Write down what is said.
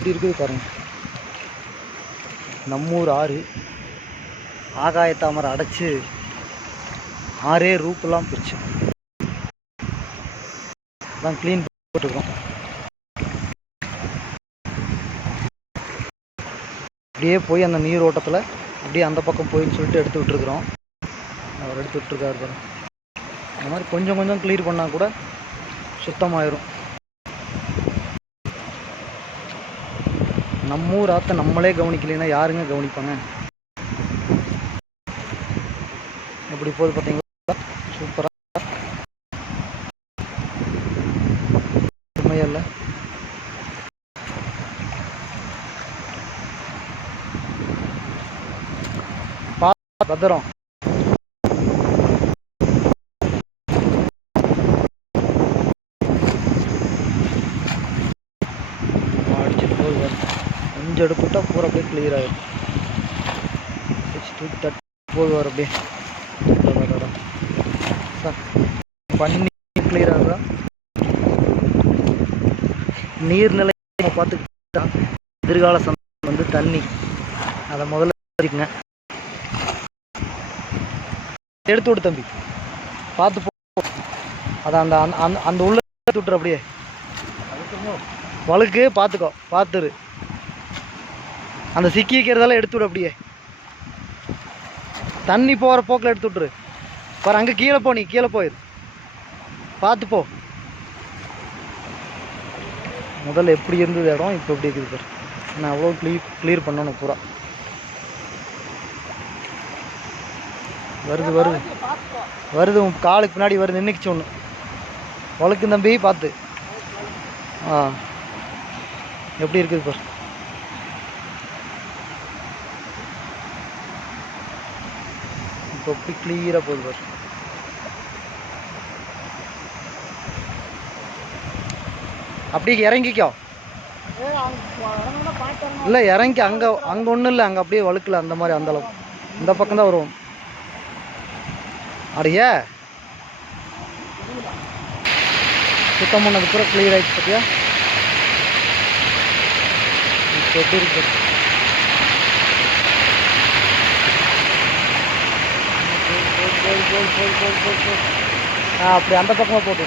எப்படி இருக்குது பாருங்க. நம்மூர் ஆறு ஆகாய தாமரை ஆறே ரூப்பெல்லாம் போச்சு அதான் க்ளீன் போட்டுருக்கோம். அப்படியே போய் அந்த நீர் ஓட்டத்தில் அப்படியே அந்த பக்கம் போயின்னு சொல்லிட்டு எடுத்து விட்டுருக்குறோம். அவர் எடுத்து விட்டுருக்காரு பாருங்க. அந்த மாதிரி கொஞ்சம் கொஞ்சம் க்ளீர் பண்ணால் கூட சுத்தமாயிரும். நம்ம ஊர் ஆத்த நம்மளே கவனிக்கலைன்னா யாருங்க கவனிப்பாங்க? எப்படி போகுது பார்த்தீங்களா? சூப்பராக உண்மையா இல்லை? பா பத்திரம் அடிச்சுட்டு போகுது பாரு. கொஞ்சம் எடுத்துட்டா பூரா அப்படியே கிளியர் ஆகிடும் சிக்ஸ் தேர்ட்டி போது வரும் அப்படியே. அடடடடா. பண்ணி கிளியர் ஆகுதா? நீர்நிலை நம்ம பார்த்துக்கிட்டா எதிர்கால சந்தம் வந்து தண்ணி. அதை முதல்ல இருக்குங்க எடுத்து விடு தம்பி. பார்த்து போ. அதை அந்த அந்த- அந்த அந்த உள்ள எடுத்து விட்டுரு அப்படியே. வழுக்கு பார்த்துக்கோ. பார்த்துரு. அந்த சிக்கி வைக்கிறதெல்லாம் எடுத்து விடு அப்படியே. தண்ணி போகிற போக்கில் எடுத்து விட்டுரு. பாரு அங்கே கீழே போ நீ கீழே போயிரு. பார்த்து போ. முதல்ல எப்படி இருந்தது இடம் இப்போ எப்படி இருக்குது சார் நான் அவ்வளோ க்ளீர் க்ளியர் பண்ணணும் பூரா. வருது வருது. வருது உன் காலுக்கு பின்னாடி வருது நின்றுக்குச்சு ஒன்று வழுக்கு தம்பி பார்த்து. ஆ. எப்படி இருக்குது பாரு. இப்போ எப்படி கிளியராக போகுது பாரு அப்படியே இறங்கிக்கோ. இல்லை இறங்கி அங்கே அங்கே ஒன்றும் இல்லை அங்கே அப்படியே வழுக்கல அந்த மாதிரி அந்த அளவுக்கு இந்த பக்கம் தான் வரும் அடையே. சுத்தம் பண்ணதுக்கு பூரா கிளியர் ஆயிடுச்சு பார்த்தியா இப்போ எப்படி இருக்கு ஆ அப்படி அந்த பக்கமாக போட்டு.